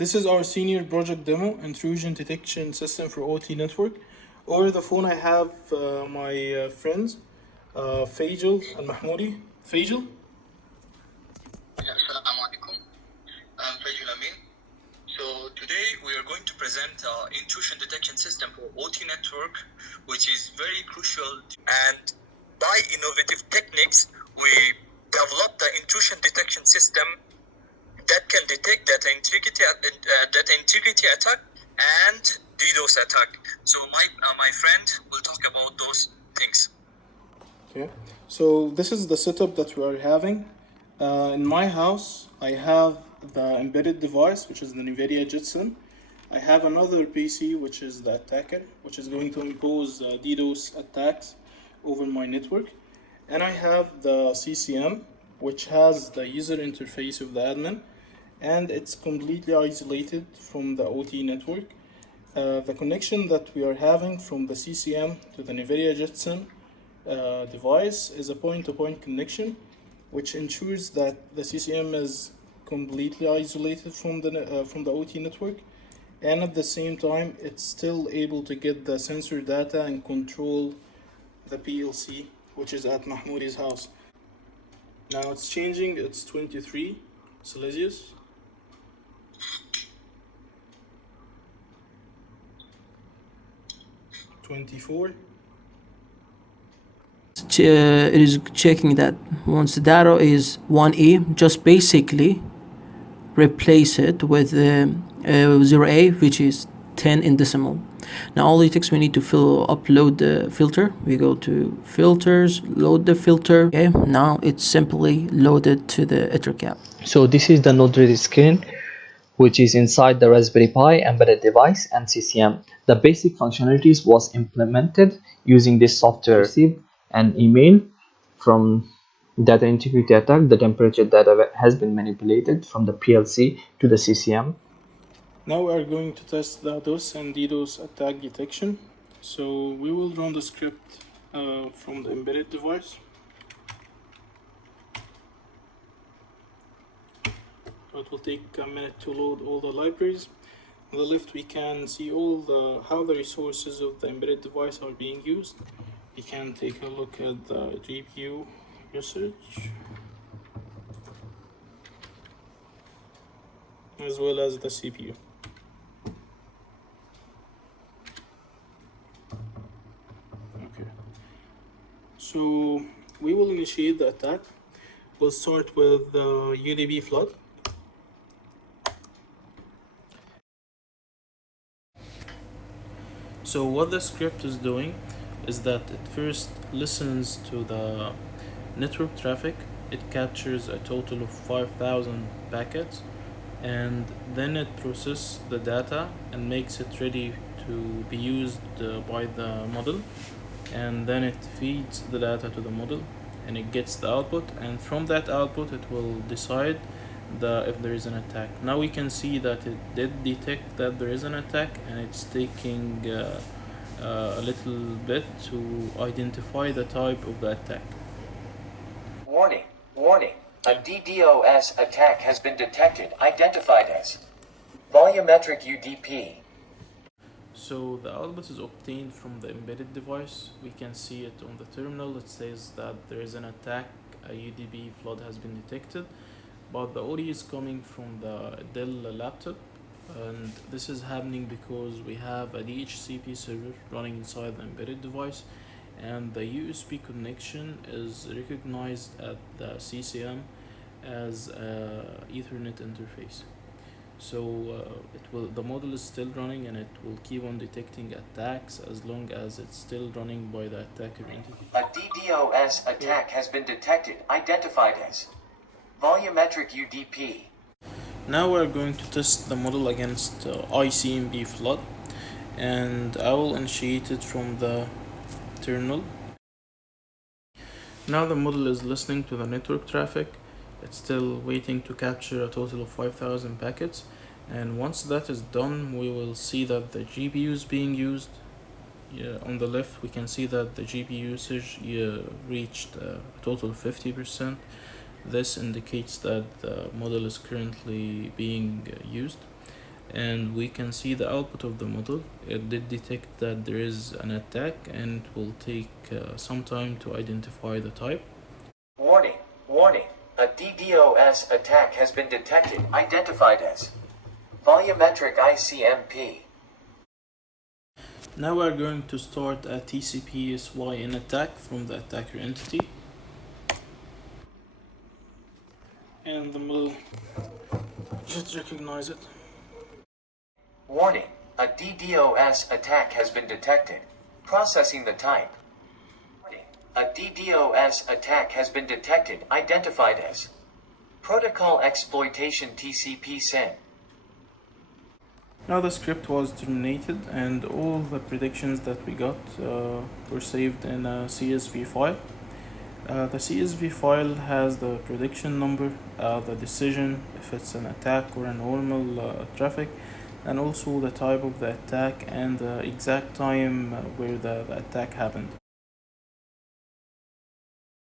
This is our senior project demo, Intrusion Detection System for OT Network. Over the phone I have my friends, Faisal and Mahmoudi. Faisal? Assalamu alaikum. I'm Faisal Amin. So today we are going to present intrusion detection system for OT network, which is very crucial. And by innovative techniques, we developed the intrusion detection system that can detect data integrity attack and DDoS attack. So my friend will talk about those things. Okay, so this is the setup that we are having. In my house, I have the embedded device, which is the NVIDIA Jetson. I have another PC, which is the attacker, which is going to impose DDoS attacks over my network. And I have the CCM, which has the user interface of the admin, and it's completely isolated from the OT network. The connection that we are having from the CCM to the NVIDIA Jetson device is a point-to-point connection, which ensures that the CCM is completely isolated from the OT network, and at the same time it's still able to get the sensor data and control the PLC, which is at Mahmoudi's house. Now it's changing, it's 23 Celsius. It is checking that once the data is 1E, just basically replace it with 0A, which is 10 in decimal. Now all it takes, we need to upload the filter. We go to filters, load the filter. Okay, now it's simply loaded to the EtherCAP. So this is the node ready screen, which is inside the Raspberry Pi embedded device and CCM. The basic functionalities was implemented using this software. Received an email from data integrity attack. The temperature data has been manipulated from the PLC to the CCM. Now we are going to test the DOS and DDoS attack detection. So we will run the script from the embedded device. It will take a minute to load all the libraries. On the left we can see how the resources of the embedded device are being used. We can take a look at the GPU usage, as well as the CPU. Okay, so we will initiate the attack. We'll start with the UDP flood. So what the script is doing is that it first listens to the network traffic. It captures a total of 5,000 packets, and then it processes the data and makes it ready to be used by the model, and then it feeds the data to the model and it gets the output, and from that output it will decide if there is an attack. Now we can see that it did detect that there is an attack, and it's taking a little bit to identify the type of the attack. Warning, warning. A DDoS attack has been detected, identified as volumetric UDP. So the output is obtained from the embedded device. We can see it on the terminal. It says that there is an attack, a UDP flood has been detected, but the audio is coming from the Dell laptop, and this is happening because we have a DHCP server running inside the embedded device, and the USB connection is recognized at the CCM as a Ethernet interface. So the model is still running, and it will keep on detecting attacks as long as it's still running by the attacker entity. A DDoS attack has been detected, identified as volumetric UDP. Now we're going to test the model against ICMP flood, and I will initiate it from the terminal. Now the model is listening to the network traffic. It's still waiting to capture a total of 5,000 packets, and once that is done, we will see that the GPU is being used. On the left we can see that the GPU usage reached a total of 50%. This indicates that the model is currently being used. and we can see the output of the model. It did detect that there is an attack, and it will take some time to identify the type. Warning, warning. A DDoS attack has been detected, identified as volumetric ICMP. Now we're going to start a TCP SYN attack from the attacker entity, and the model should recognize it. Warning, a DDoS attack has been detected. Processing the type. Warning, a DDoS attack has been detected, identified as protocol exploitation TCP SYN. Now the script was terminated, and all the predictions that we got were saved in a CSV file. The CSV file has the prediction number, the decision, if it's an attack or a normal traffic, and also the type of the attack and the exact time where the attack happened.